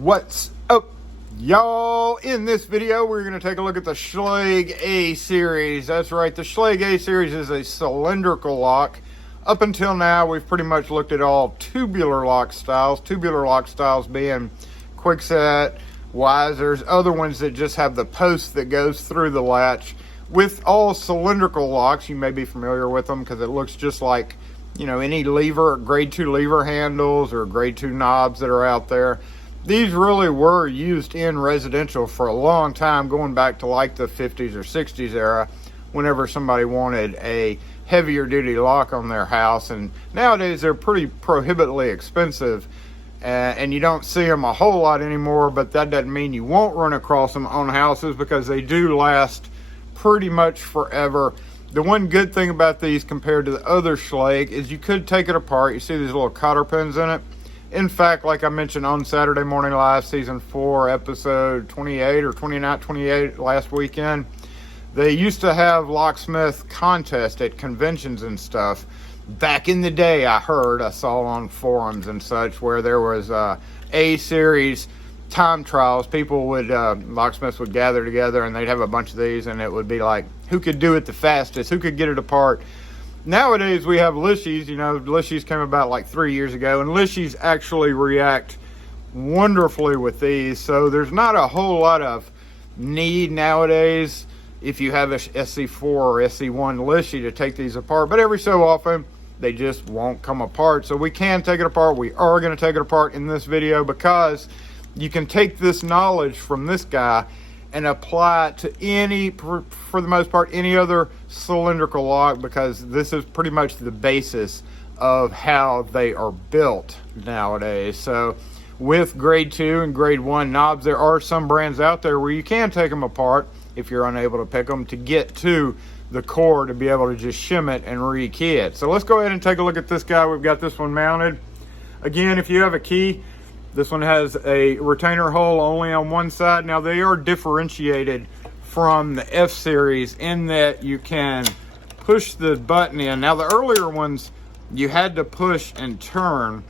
What's up, y'all? In this video, we're going to take a look at the Schlage A Series. That's right, the Schlage A Series is a cylindrical lock. Up until now, we've pretty much looked at all tubular lock styles being Kwikset, Wisers, other ones that just have the post that goes through the latch. With all cylindrical locks, you may be familiar with them because it looks just like, you know, any lever, grade 2 lever handles or grade 2 knobs that are out there. These really were used in residential for a long time, going back to like the 50s or 60s era, whenever somebody wanted a heavier duty lock on their house. And nowadays they're pretty prohibitively expensive, and you don't see them a whole lot anymore, but that doesn't mean you won't run across them on houses because they do last pretty much forever. The one good thing about these compared to the other Schlage is you could take it apart. You see these little cotter pins in it. In fact, like I mentioned on Saturday Morning Live, season 4, episode 28 or 28 last weekend, they used to have Locksmith contests at conventions and stuff. Back in the day, I saw on forums and such, where there was A Series time trials. People would, locksmiths would gather together and they'd have a bunch of these, and it would be like, who could do it the fastest, who could get it apart. Nowadays we have Lishies. You know, Lishies came about like 3 years ago, and Lishies actually react wonderfully with these, so there's not a whole lot of need nowadays if you have a SC4 or SC1 Lishie to take these apart, but every so often they just won't come apart. So we can take it apart. We are going to take it apart in this video because you can take this knowledge from this guy and apply it to any, for the most part, any other cylindrical lock, because this is pretty much the basis of how they are built nowadays. So with grade 2 and grade 1 knobs, there are some brands out there where you can take them apart if you're unable to pick them, to get to the core to be able to just shim it and rekey it. So let's go ahead and take a look at this guy. We've got this one mounted. Again, if you have a key, this one has a retainer hole only on one side. Now they are differentiated from the F Series in that you can push the button in. Now the earlier ones, you had to push and turn.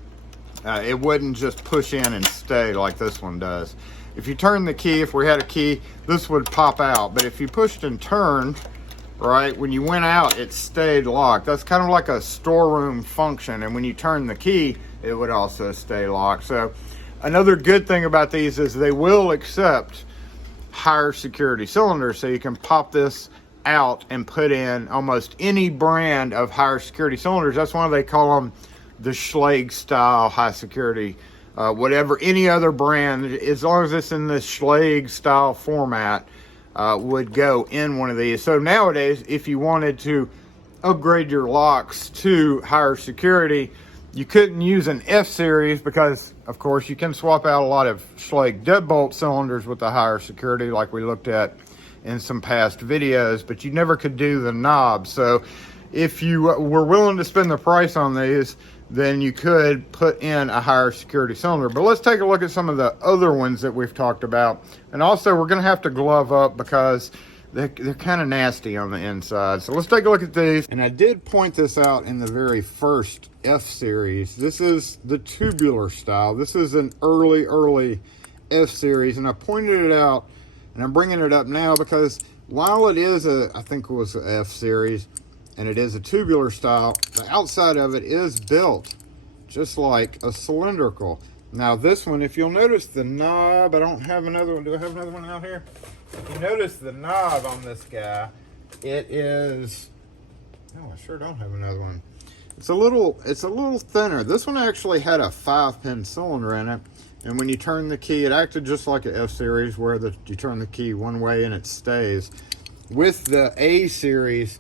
It wouldn't just push in and stay like this one does. If you turn the key, if we had a key, this would pop out. But if you pushed and turned, right, when you went out, it stayed locked. That's kind of like a storeroom function. And when you turn the key, it would also stay locked. So another good thing about these is they will accept higher security cylinders. So you can pop this out and put in almost any brand of higher security cylinders. That's why they call them the Schlage style high security. Whatever, any other brand, as long as it's in the Schlage style format, would go in one of these. So nowadays, if you wanted to upgrade your locks to higher security, you couldn't use an F Series because, of course, you can swap out a lot of Schlage deadbolt cylinders with the higher security like we looked at in some past videos, but you never could do the knob. So if you were willing to spend the price on these, then you could put in a higher security cylinder. But let's take a look at some of the other ones that we've talked about. And also, we're going to have to glove up because they're kind of nasty on the inside. So let's take a look at these. And I did point this out in the very first F Series. This is the tubular style. This is an early F Series. And I pointed it out, and I'm bringing it up now because while it is I think it was an F Series, and it is a tubular style, the outside of it is built just like a cylindrical. Now this one, if you'll notice the knob, I don't have another one. Do I have another one out here? If you notice the knob on this guy, it is, oh, I sure don't have another one. It's a little thinner. This one actually had a 5-pin cylinder in it, and when you turn the key, it acted just like an F Series where you turn the key one way and it stays. With the A Series,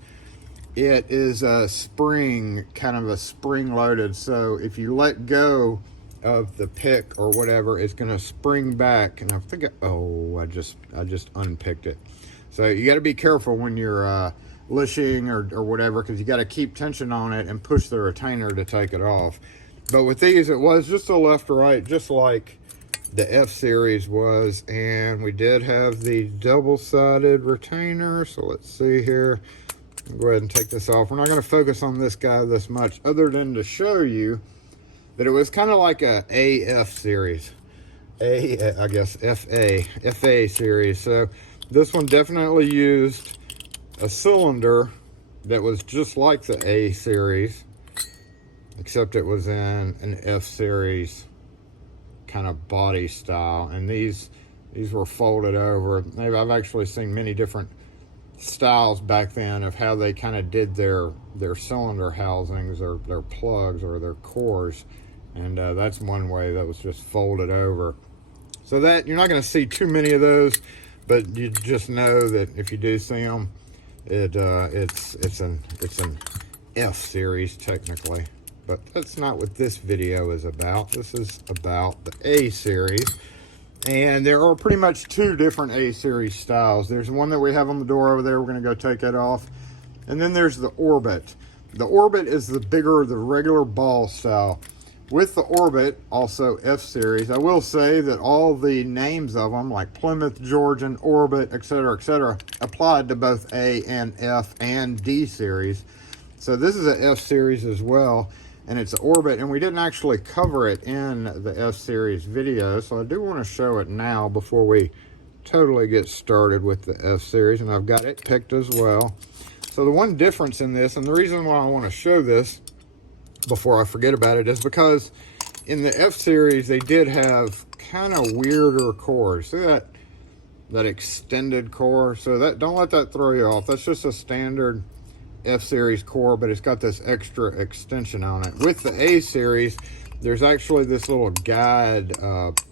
it is a spring, kind of a spring loaded, so if you let go of the pick or whatever, it's going to spring back. And I think I just unpicked it. So you got to be careful when you're lishing or whatever, because you got to keep tension on it and push the retainer to take it off. But with these, it was just a left to right, just like the F Series was. And we did have the double-sided retainer. So let's see here. I'll go ahead and take this off. We're not going to focus on this guy this much, other than to show you that it was kind of like a AF Series. I guess FA series. So this one definitely used a cylinder that was just like the A series, except it was in an F series kind of body style, and these were folded over. I've actually seen many different styles back then of how they kind of did their cylinder housings or their plugs or their cores, and that's one way that was just folded over. So that you're not going to see too many of those, but you just know that if you do see them, it's an F series technically. But that's not what this video is about. This is about the A series. And there are pretty much two different A series styles. There's one that we have on the door over there. We're going to go take that off. And then there's the Orbit. The Orbit is the bigger, the regular ball style. With the Orbit, also F series, I will say that all the names of them, like Plymouth, Georgian, Orbit, etc., applied to both A and F and D series. So this is an F series as well, and it's an Orbit, and we didn't actually cover it in the F series video, so I do want to show it now before we totally get started with the F series, and I've got it picked as well. So the one difference in this, and the reason why I want to show this before I forget about it, is because in the F series they did have kind of weirder cores. See that extended core? So that, don't let that throw you off. That's just a standard F series core, but it's got this extra extension on it. With the A series, there's actually this little guide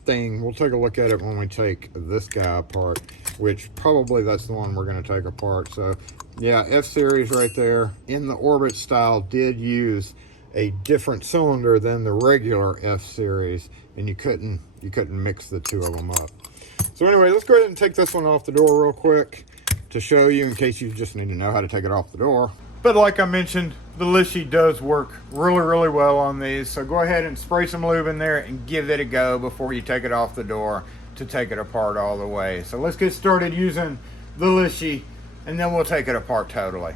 thing. We'll take a look at it when we take this guy apart, which probably that's the one we're going to take apart. So yeah, F series right there. In the Orbit style did use a different cylinder than the regular F series, and you couldn't mix the two of them up. So anyway, let's go ahead and take this one off the door real quick to show you, in case you just need to know how to take it off the door. But like I mentioned, the Lishy does work really well on these, so go ahead and spray some lube in there and give it a go before you take it off the door to take it apart all the way. So let's get started using the Lishy, and then we'll take it apart totally.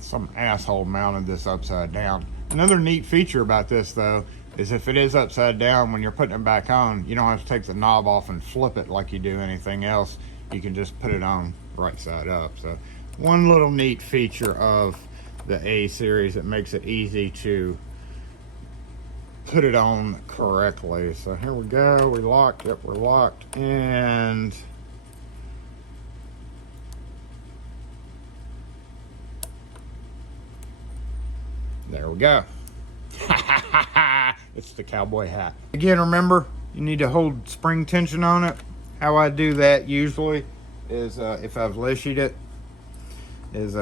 Some asshole mounted this upside down. Another neat feature about this though is if it is upside down, when you're putting it back on, you don't have to take the knob off and flip it like you do anything else. You can just put it on right side up. So one little neat feature of the A series that makes it easy to put it on correctly. So here we go, we locked, yep, we're locked, and there we go. It's the cowboy hat. Again, remember, you need to hold spring tension on it. How I do that usually is, if I've lishied it, is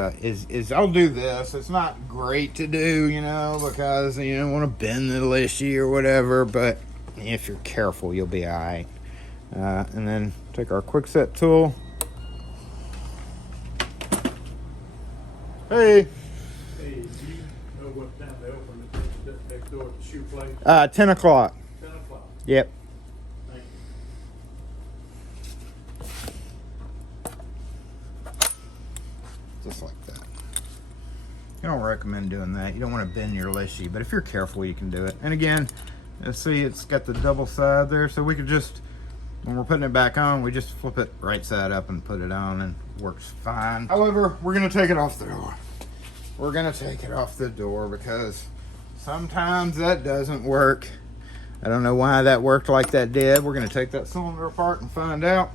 I'll do this. It's not great to do, you know, because you don't want to bend the lishy or whatever, but if you're careful, you'll be all right. And then take our quick set tool. Hey. What time they open the next door at the shoe place? 10 o'clock. 10 o'clock. Yep. Thank you. Just like that. I don't recommend doing that. You don't want to bend your lishy, but if you're careful, you can do it. And again, let's see, it's got the double side there, so we could just, when we're putting it back on, we just flip it right side up and put it on, and it works fine. However, we're going to take it off the door. We're gonna take it off the door because sometimes that doesn't work. I don't know why that worked like that did. We're gonna take that cylinder apart and find out.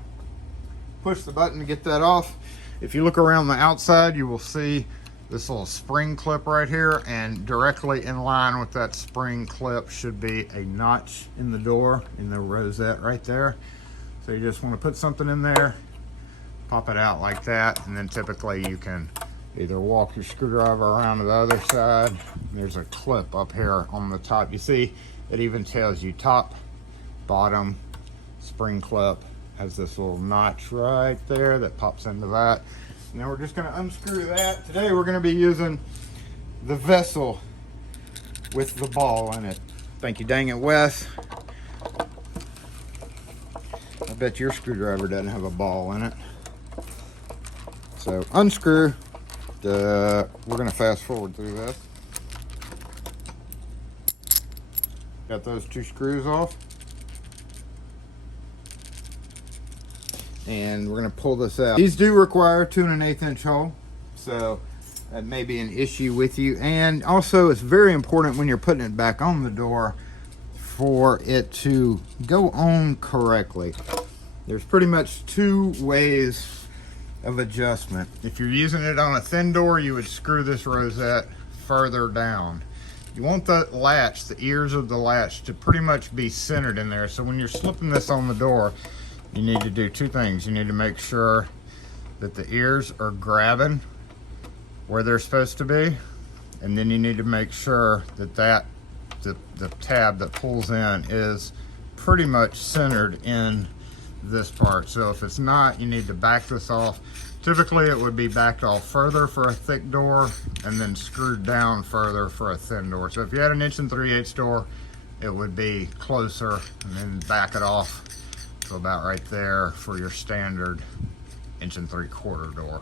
Push the button to get that off. If you look around the outside, you will see this little spring clip right here, and directly in line with that spring clip should be a notch in the door, in the rosette right there. So you just want to put something in there, pop it out like that, and then typically you can either walk your screwdriver around to the other side. There's a clip up here on the top. You see, it even tells you top, bottom, spring clip. Has this little notch right there that pops into that. Now we're just going to unscrew that. Today we're going to be using the vessel with the ball in it. Thank you, dang it, Wes. I bet your screwdriver doesn't have a ball in it. So unscrew. We're going to fast forward through this. Got those 2 screws off. And we're going to pull this out. These do require 2 1/8 inch hole, so that may be an issue with you. And also, it's very important when you're putting it back on the door for it to go on correctly. There's pretty much 2 ways of adjustment. If you're using it on a thin door, you would screw this rosette further down. You want the latch, the ears of the latch, to pretty much be centered in there. So when you're slipping this on the door, you need to do 2 things. You need to make sure that the ears are grabbing where they're supposed to be, and then you need to make sure that the tab that pulls in is pretty much centered in this part. So if it's not, you need to back this off. Typically it would be backed off further for a thick door and then screwed down further for a thin door. So if you had an 1 3/8 door, it would be closer, and then back it off to about right there for your standard 1 3/4 door.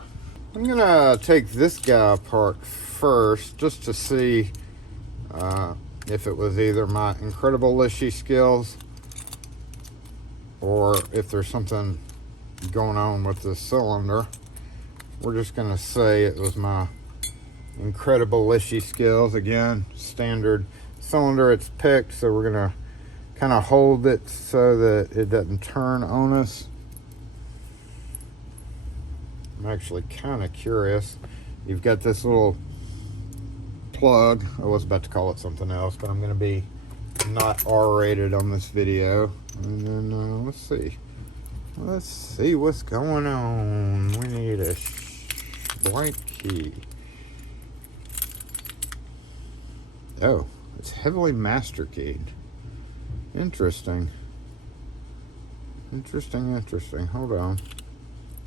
I'm gonna take this guy apart first just to see if it was either my incredible lishy skills or if there's something going on with the cylinder. We're just gonna say it was my incredible lishy skills. Again, standard cylinder, it's picked, so we're gonna kind of hold it so that it doesn't turn on us. I'm actually kind of curious. You've got this little plug. I was about to call it something else, but I'm going to be not R-rated on this video. And then let's see what's going on. We need a blank key. Oh, it's heavily master keyed. Interesting. Interesting. Hold on.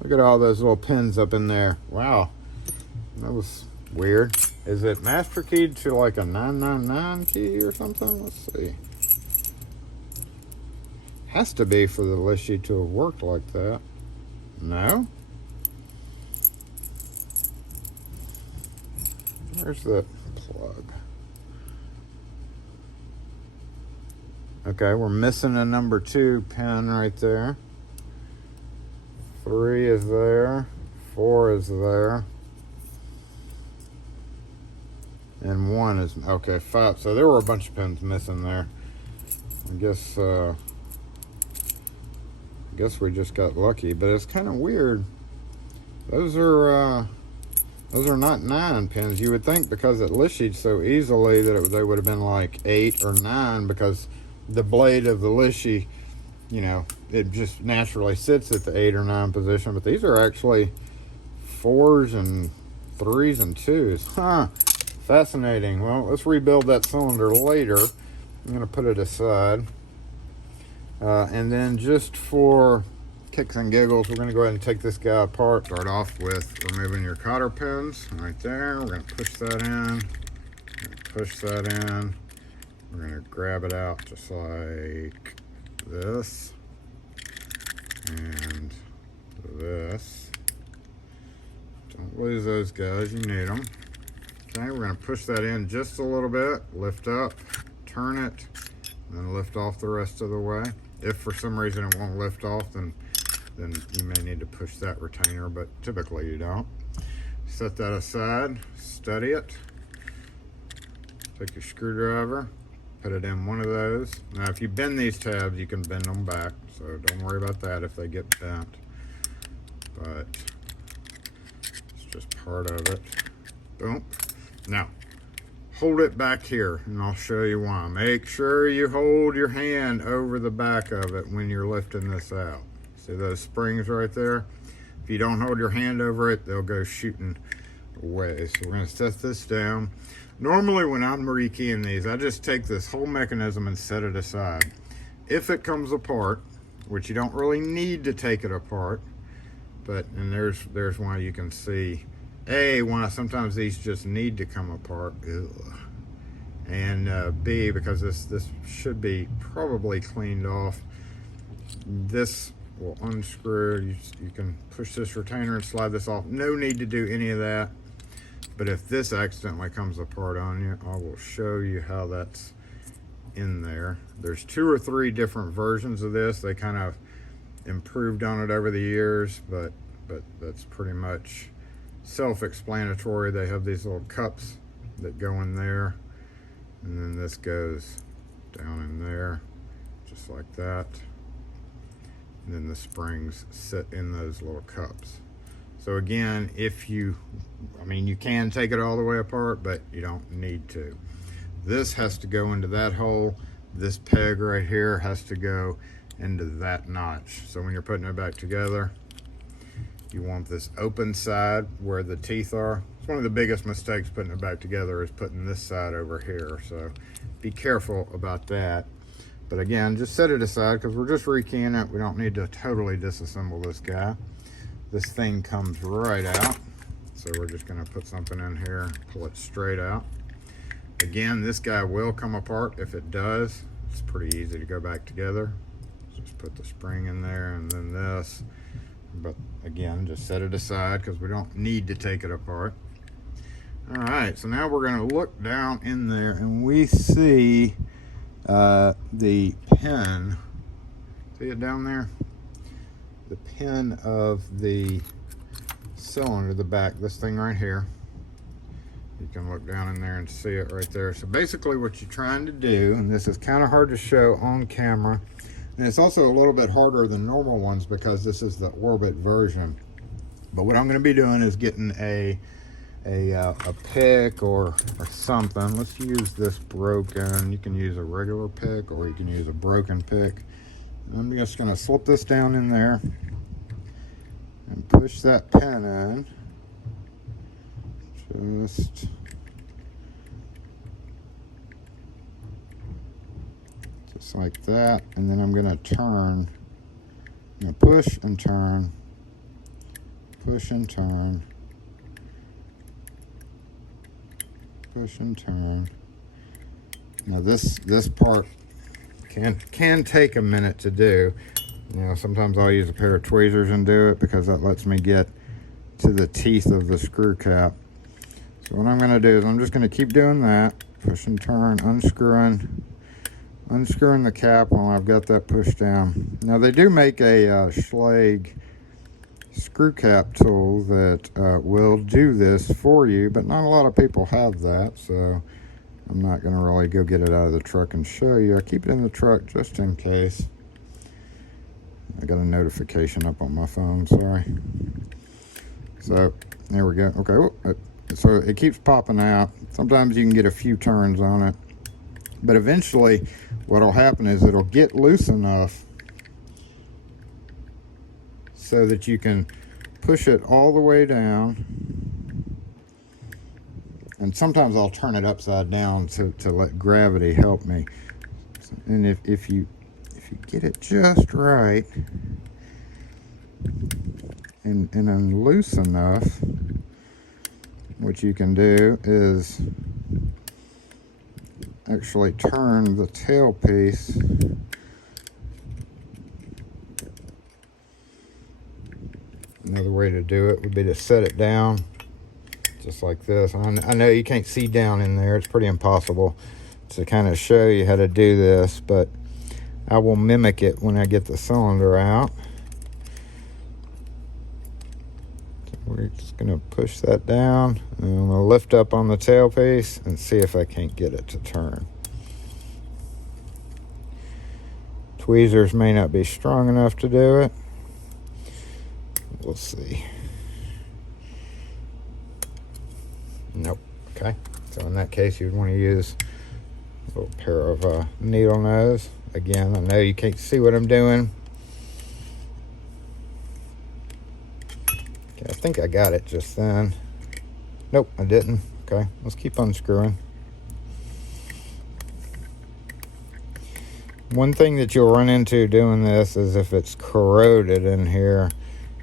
Look at all those little pins up in there. Wow. That was weird. Is it master keyed to like a 999 key or something? Let's see. Has to be for the lishy to have worked like that. No? Where's the plug? Okay, we're missing a number 2 pin right there. 3 is there. 4 is there. And 1 is, okay, 5. So there were a bunch of pins missing there. I guess we just got lucky, but it's kind of weird. Those are not 9 pins. You would think because it lishied so easily that they would have been like 8 or 9, because the blade of the lishy, you know, it just naturally sits at the 8 or 9 position. But these are actually 4s and 3s and 2s. Huh. Fascinating. Well, let's rebuild that cylinder later. I'm going to put it aside. And then just for kicks and giggles, we're going to go ahead and take this guy apart. Start off with removing your cotter pins right there. We're going to push that in. Push that in. We're going to grab it out just like this. And this. Don't lose those guys. You need them. Okay, we're going to push that in just a little bit. Lift up. Turn it. And then lift off the rest of the way. If for some reason it won't lift off, then you may need to push that retainer, but typically you don't. Set that aside, steady it. Take your screwdriver, put it in one of those. Now if you bend these tabs, you can bend them back, so don't worry about that if they get bent. But it's just part of it. Boom. Now, hold it back here, and I'll show you why. Make sure you hold your hand over the back of it when you're lifting this out. See those springs right there? If you don't hold your hand over it, they'll go shooting away. So we're going to set this down. Normally when I'm rekeying these, I just take this whole mechanism and set it aside. If it comes apart, which you don't really need to take it apart, and there's why you can see why sometimes these just need to come apart. Ugh. And B, because this should be probably cleaned off. This will unscrew. You can push this retainer and slide this off. No need to do any of that. But if this accidentally comes apart on you, I will show you how that's in there. There's 2 or 3 different versions of this. They kind of improved on it over the years, but that's pretty much self-explanatory. They have these little cups that go in there, and then this goes down in there just like that, and then the springs sit in those little cups. So again, if you, I mean, you can take it all the way apart, but you don't need to. This has to go into that hole. This peg right here has to go into that notch. So when you're putting it back together, you want this open side where the teeth are. It's one of the biggest mistakes putting it back together is putting this side over here. So be careful about that. But again, just set it aside because we're just rekeying it. We don't need to totally disassemble this guy. This thing comes right out. So we're just gonna put something in here, pull it straight out. Again, this guy will come apart. If it does, it's pretty easy to go back together. Just put the spring in there and then this. But again, just set it aside because we don't need to take it apart. All right, so now we're gonna look down in there and we see the pin. See it down there? The pin of the cylinder, the back, this thing right here. You can look down in there and see it right there. So basically what you're trying to do, and this is kind of hard to show on camera, and it's also a little bit harder than normal ones because this is the Orbit version. But what I'm going to be doing is getting a pick or something. Let's use this broken. You can use a regular pick or you can use a broken pick. I'm just going to slip this down in there and push that pin in. Just like that, and then I'm going to turn. I'm going to push and turn, push and turn, push and turn. Now this part can take a minute to do. You know, sometimes I'll use a pair of tweezers and do it because that lets me get to the teeth of the screw cap. So what I'm going to do is I'm just going to keep doing that, push and turn, unscrewing the cap while I've got that pushed down. Now they do make a Schlage screw cap tool that will do this for you, but not a lot of people have that, so I'm not going to really go get it out of the truck and show you. I keep it in the truck just in case. I got a notification up on my phone, sorry. So there we go. Okay, so it keeps popping out. Sometimes you can get a few turns on it, but eventually what'll happen is it'll get loose enough so that you can push it all the way down. And sometimes I'll turn it upside down to let gravity help me. And if you get it just right and then loose enough, what you can do is actually turn the tailpiece Another way to do it would be to set it down just like this. I know you can't see down in there. It's pretty impossible to kind of show you how to do this, but I will mimic it when I get the cylinder out. So we're just going to push that down, and I'm going to lift up on the tailpiece and see if I can't get it to turn. Tweezers may not be strong enough to do it. We'll see. Nope. Okay. So in that case, you'd want to use a little pair of needle nose. Again, I know you can't see what I'm doing. Okay, I think I got it just then. Nope, I didn't. Okay, let's keep unscrewing. One thing that you'll run into doing this is if it's corroded in here,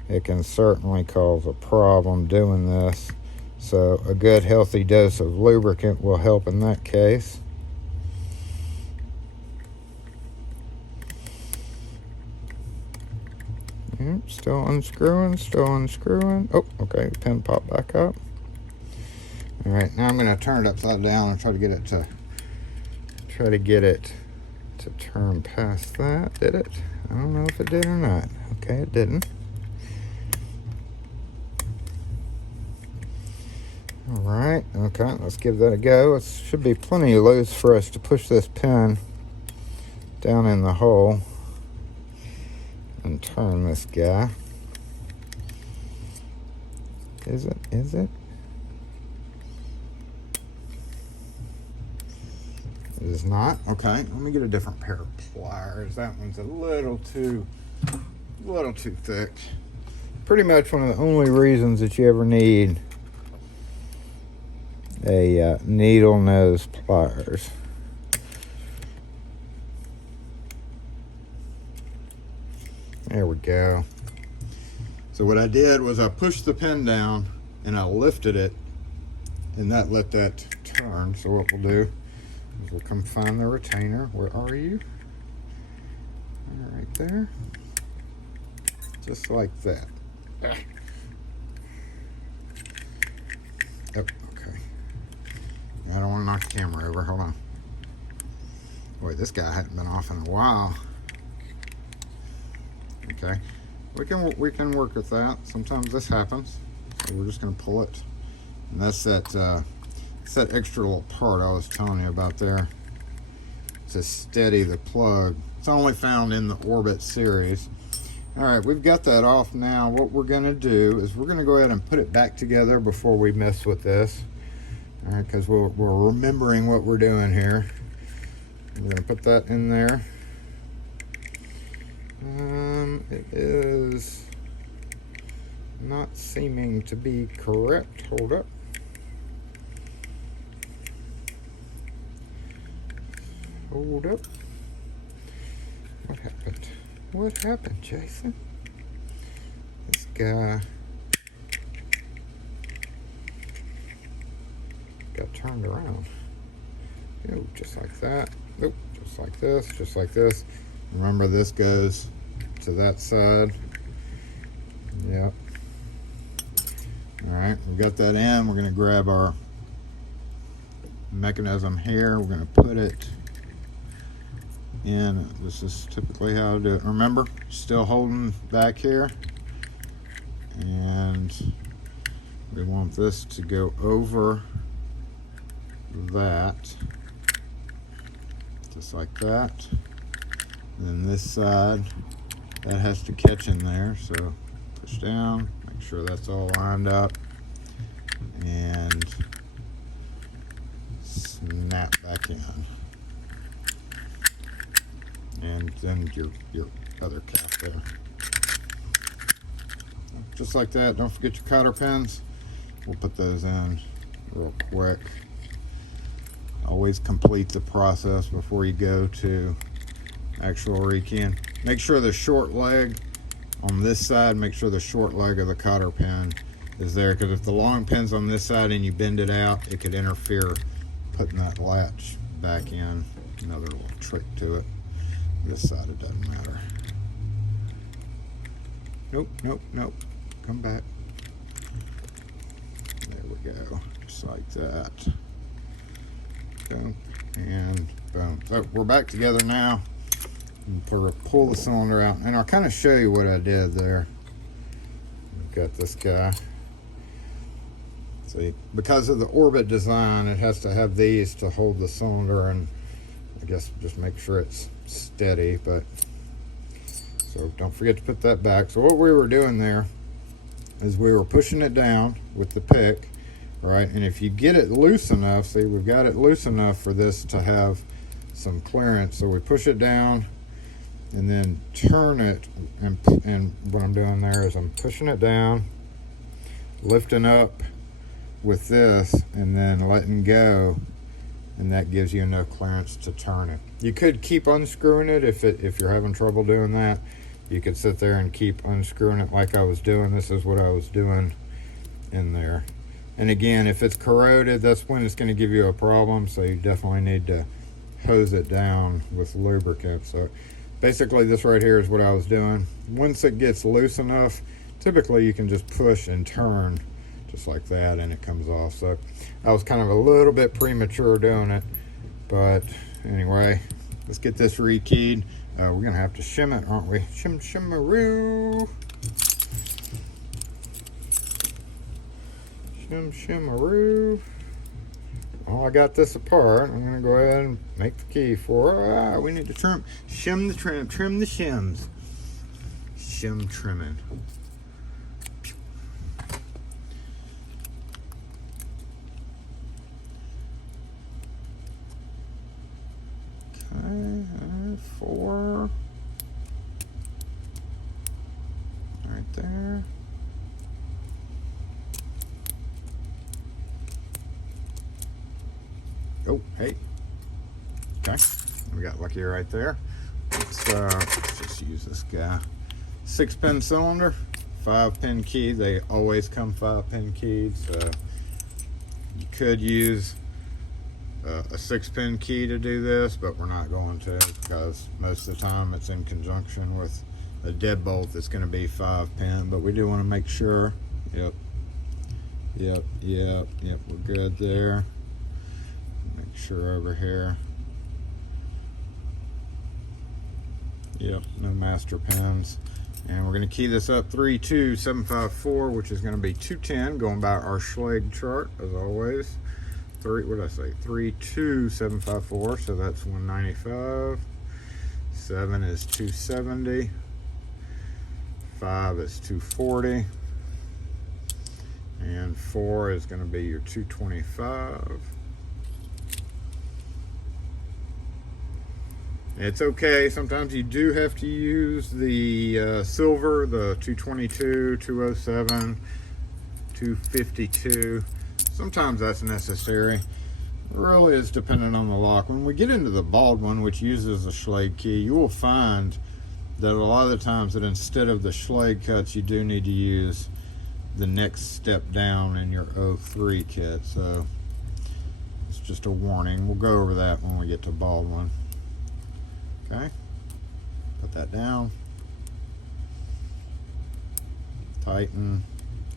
it can certainly cause a problem doing this. So a good healthy dose of lubricant will help in that case. Yep, still unscrewing, still unscrewing. Oh, okay, the pin popped back up. All right, now I'm going to turn it upside down and try to get it to turn past that. Did it? I don't know if it did or not. Okay, it didn't. All right, okay, let's give that a go. It should be plenty loose for us to push this pin down in the hole and turn this guy. Is it? Is it? It is not. Okay, let me get a different pair of pliers. That one's a little too thick. Pretty much one of the only reasons that you ever need a needle nose pliers. There we go. So what I did was I pushed the pin down and I lifted it, and that let that turn. So what we'll do is we'll come find the retainer. Where are you? Right there. Just like that. Oh, okay. I don't want to knock the camera over. Hold on. Boy, this guy hadn't been off in a while. Okay, we can work with that. Sometimes this happens, so we're just going to pull it, and that's that extra little part I was telling you about there to steady the plug. It's only found in the Orbit series. All right, we've got that off now. What we're going to do is we're going to go ahead and put it back together before we mess with this. All right, because we're remembering what we're doing here. We're going to put that in there. It is not seeming to be correct. Hold up. Hold up. What happened? What happened, Jason? This guy got turned around. Oh, just like that. Oh, just like this, just like this. Remember, this goes to that side. Yep. All right, we got that in. We're going to grab our mechanism here. We're going to put it in. This is typically how I do it. Remember, still holding back here. And we want this to go over that. Just like that. And then this side, that has to catch in there. So push down, make sure that's all lined up, and snap back in. And then your other cap there. Just like that. Don't forget your cotter pins. We'll put those in real quick. Always complete the process before you go to actual rekeying. Make sure the short leg on this side, make sure the short leg of the cotter pin is there, because if the long pin's on this side and you bend it out, it could interfere putting that latch back in. Another little trick to it. This side, it doesn't matter. Nope, nope, nope. Come back. There we go. Just like that. Boom and boom. So we're back together now. Pull the cylinder out, and I'll kind of show you what I did there. We've got this guy. See, because of the Orbit design, it has to have these to hold the cylinder, and I guess just make sure it's steady. But so don't forget to put that back. So what we were doing there is we were pushing it down with the pick, right? And if you get it loose enough, see, we've got it loose enough for this to have some clearance. So we push it down and then turn it, and what I'm doing there is I'm pushing it down, lifting up with this, and then letting go, and that gives you enough clearance to turn it. You could keep unscrewing it if you're having trouble doing that. You could sit there and keep unscrewing it like I was doing. This is what I was doing in there. And again, if it's corroded, that's when it's going to give you a problem, so you definitely need to hose it down with lubricant. So basically this right here is what I was doing. Once it gets loose enough, typically you can just push and turn just like that, and it comes off. So I was kind of a little bit premature doing it, but anyway, let's get this rekeyed. We're gonna have to shim it, aren't we? Shimmaroo. Shimmaroo. Oh, I got this apart. I'm gonna go ahead and make the key for it. We need to shim the trim the shims. Shim trimming. Okay, 4. Right there. Oh, hey. Okay, we got lucky right there. Let's just use this guy. 6-pin cylinder, 5-pin key. They always come 5-pin keyed, so you could use a 6-pin key to do this, but we're not going to, because most of the time it's in conjunction with a deadbolt that's going to be 5-pin, but we do want to make sure. Yep, we're good there. Make sure over here. Yep, no master pins. And we're going to key this up 32754, which is going to be 210, going by our Schlage chart as always. What did I say? 32754, so that's 195. 7 is 270. 5 is 240. And 4 is going to be your 225. It's okay, sometimes you do have to use the silver, the 222, 207, 252. Sometimes that's necessary. It really is dependent on the lock. When we get into the bald one, which uses a Schlage key, you will find that a lot of the times that instead of the Schlage cuts, you do need to use the next step down in your 03 kit. So it's just a warning. We'll go over that when we get to bald one. Okay, put that down, tighten,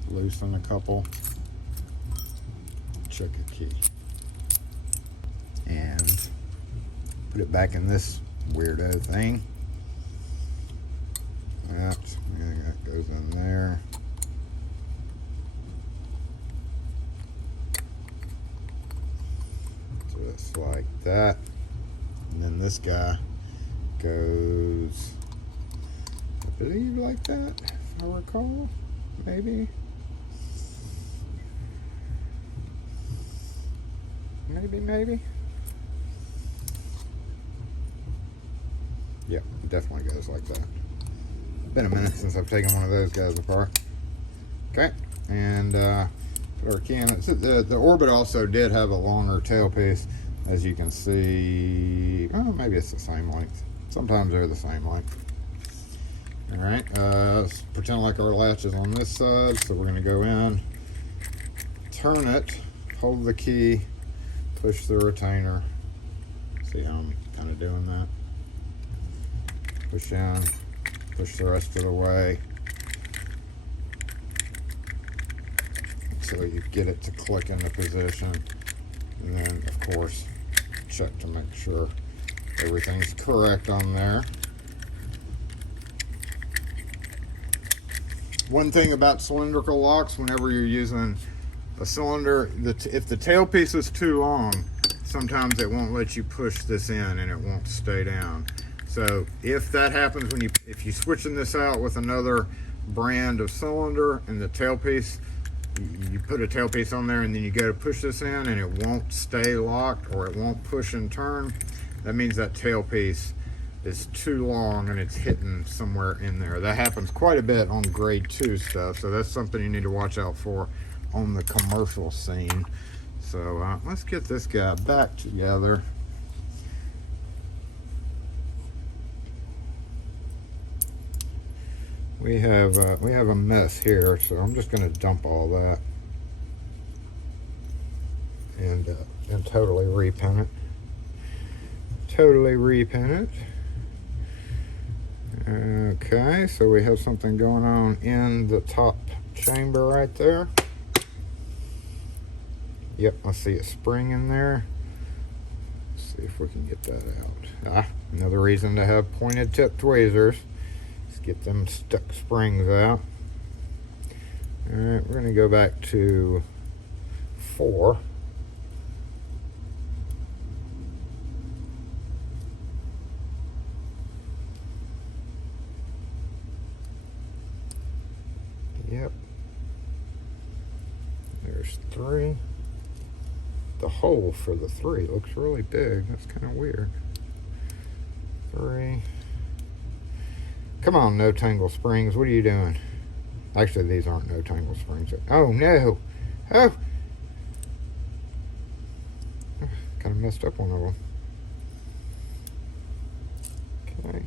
loosen a couple, check a key, and put it back in this weirdo thing. That goes in there. Just like that. And then this guy goes, I believe, like that, if I recall. Maybe. Yeah, it definitely goes like that. Been a minute since I've taken one of those guys apart. Okay, and put our key in it. So the Orbit also did have a longer tailpiece, as you can see. Oh, maybe it's the same length. Sometimes they're the same length. All right, let's pretend like our latch is on this side. So we're going to go in, turn it, hold the key, push the retainer. See how I'm kind of doing that? Push in, push the rest of the way. So you get it to click into position. And then, of course, check to make sure everything's correct on there. One thing about cylindrical locks, whenever you're using a cylinder, if the tailpiece is too long, sometimes it won't let you push this in and it won't stay down. So if that happens if you switching this out with another brand of cylinder and the tailpiece, you put a tailpiece on there and then you go to push this in and it won't stay locked or it won't push and turn, that means that tailpiece is too long and it's hitting somewhere in there. That happens quite a bit on grade 2 stuff, so that's something you need to watch out for on the commercial scene. So let's get this guy back together. We have a mess here, so I'm just going to dump all that and totally repin it. Okay, so we have something going on in the top chamber right there. Yep, I see a spring in there. See if we can get that out. Another reason to have pointed tip tweezers. Just get them stuck springs out. All right, we're going to go back to 4. Yep. There's 3. The hole for the 3 looks really big. That's kind of weird. 3. Come on, no tangle springs. What are you doing? Actually, these aren't no tangle springs. Oh no! Oh! Kind of messed up one of them. Okay.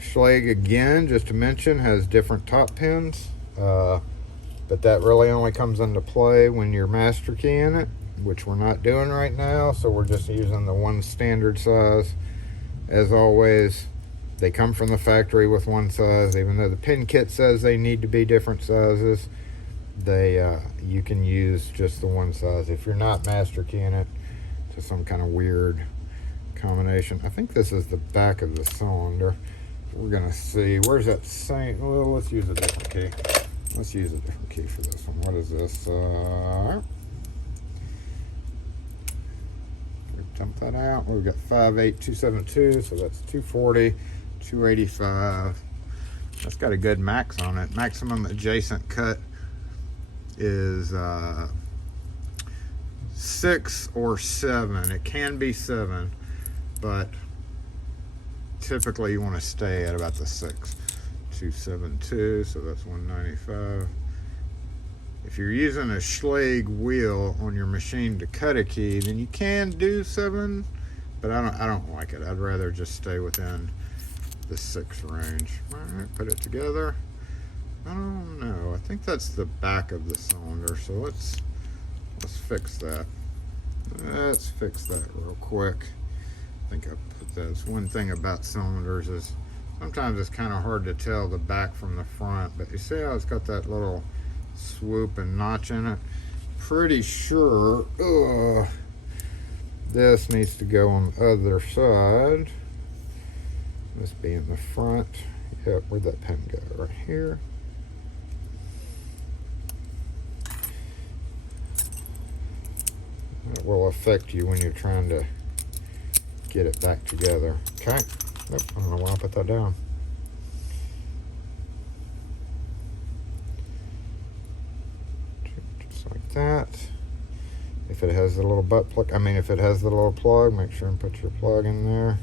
Schlage, again, just to mention, has different top pins. But that really only comes into play when you're master keying it, which we're not doing right now, so we're just using the one standard size. As always, they come from the factory with one size, even though the pin kit says they need to be different sizes. You can use just the one size if you're not master keying it to some kind of weird combination. I think this is the back of the cylinder. We're gonna see, where's that same, well, let's use a different key. Let's use a different key for this one. What is this? Dump that out. We've got 58272, so that's 240, 285. That's got a good max on it. Maximum adjacent cut is 6 or 7. It can be 7, but typically you want to stay at about the 6. 272, so that's 195. If you're using a Schlage wheel on your machine to cut a key, then you can do 7, but I don't like it. I'd rather just stay within the 6 range. All right, put it together. I don't know. I think that's the back of the cylinder, so let's fix that. Let's fix that real quick. I think I put this. One thing about cylinders is sometimes it's kind of hard to tell the back from the front, but you see how it's got that little swoop and notch in it? Pretty sure this needs to go on the other side. This be in the front. Yep, where'd that pin go? Right here. It will affect you when you're trying to get it back together. Okay. Nope, I don't know why I put that down. Just like that. If it has the little butt plug, if it has the little plug, make sure and put your plug in there.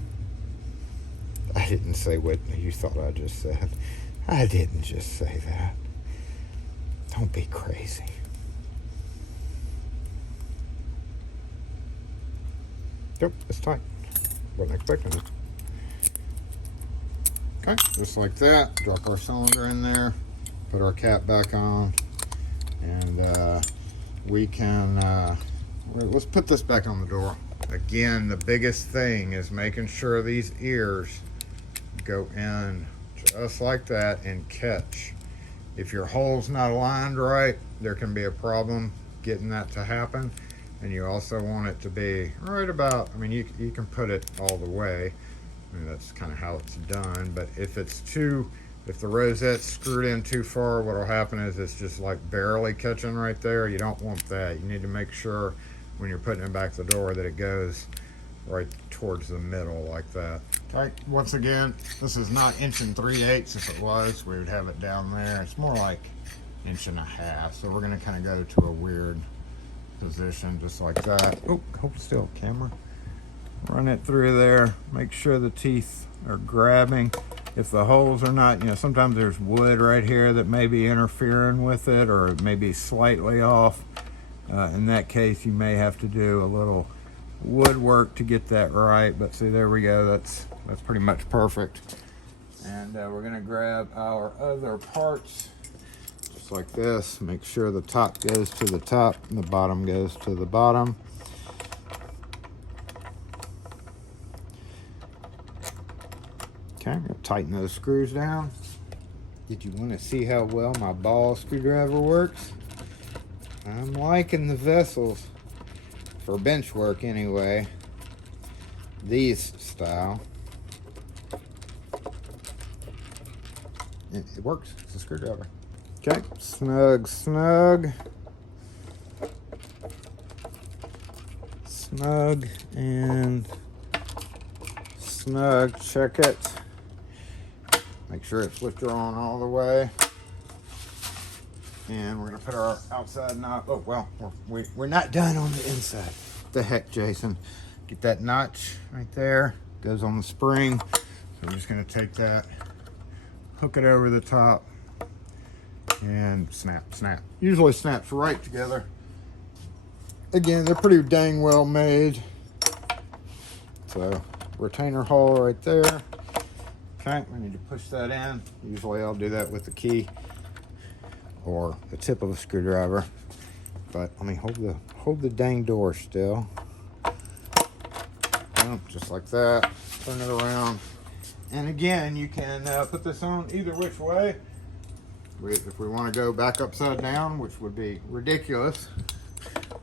I didn't say what you thought I just said. I didn't just say that. Don't be crazy. Yep, it's tight. Wasn't expecting it. Okay, just like that. Drop our cylinder in there, put our cap back on, and we can, let's put this back on the door. Again, the biggest thing is making sure these ears go in just like that and catch. If your hole's not aligned right, there can be a problem getting that to happen. And you also want it to be right about, you can put it all the way. That's kind of how it's done. But if the rosette's screwed in too far, what'll happen is it's just like barely catching right there. You don't want that. You need to make sure when you're putting it back the door that it goes right towards the middle like that. Okay, once again, this is not 1 3/8. If it was, we would have it down there. It's more like 1.5 inches. So we're gonna kind of go to a weird position just like that. Oh, hold still, camera. Run it through there. Make sure the teeth are grabbing. If the holes are not, sometimes there's wood right here that may be interfering with it, or it may be slightly off. In that case, you may have to do a little woodwork to get that right. But see, there we go. That's pretty much perfect. And we're gonna grab our other parts just like this. Make sure the top goes to the top and the bottom goes to the bottom. Okay, I'm gonna tighten those screws down. Did you want to see how well my ball screwdriver works? I'm liking the vessels for bench work anyway. these style. It works. It's a screwdriver. Okay, snug, snug. Snug and snug. Check it. Make sure it's withdrawn all the way. And we're gonna put our outside knot. Oh well, we're not done on the inside. What the heck, Jason? Get that notch right there. Goes on the spring. So we're just gonna take that, hook it over the top, and snap, snap. Usually snaps right together. Again, they're pretty dang well made. So retainer hole right there. Okay, we need to push that in. Usually I'll do that with the key or the tip of a screwdriver. But let me hold the dang door still. Just like that. Turn it around. And again, you can put this on either which way. If we want to go back upside down, which would be ridiculous,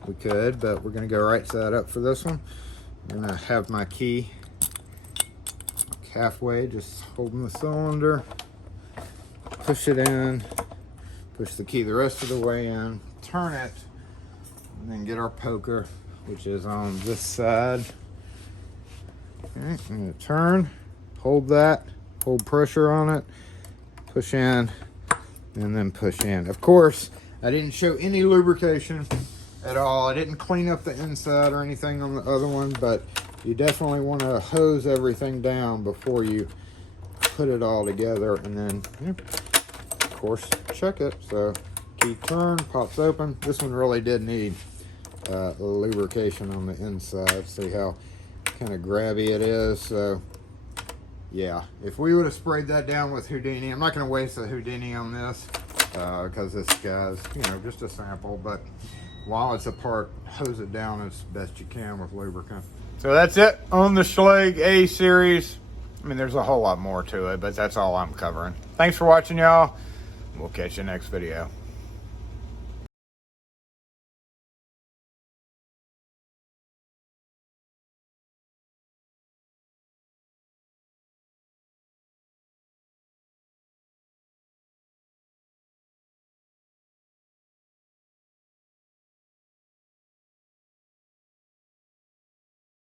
we could, but we're going to go right side up for this one. I'm going to have my key halfway, just holding the cylinder. Push it in. Push the key the rest of the way in. Turn it. And then get our poker, which is on this side. Okay, I'm going to turn. Hold that. Hold pressure on it. Push in. And then push in. Of course, I didn't show any lubrication at all. I didn't clean up the inside or anything on the other one, but you definitely want to hose everything down before you put it all together, and then of course check it. So key turn, pops open. This one really did need lubrication on the inside. See how kind of grabby it is. So yeah, if we would have sprayed that down with Houdini, I'm not going to waste the Houdini on this because this guy's, you know, just a sample, but while it's apart, hose it down as best you can with lubricant. So that's it on the Schlage A Series. I mean, there's a whole lot more to it, but that's all I'm covering. Thanks for watching, y'all. We'll catch you next video.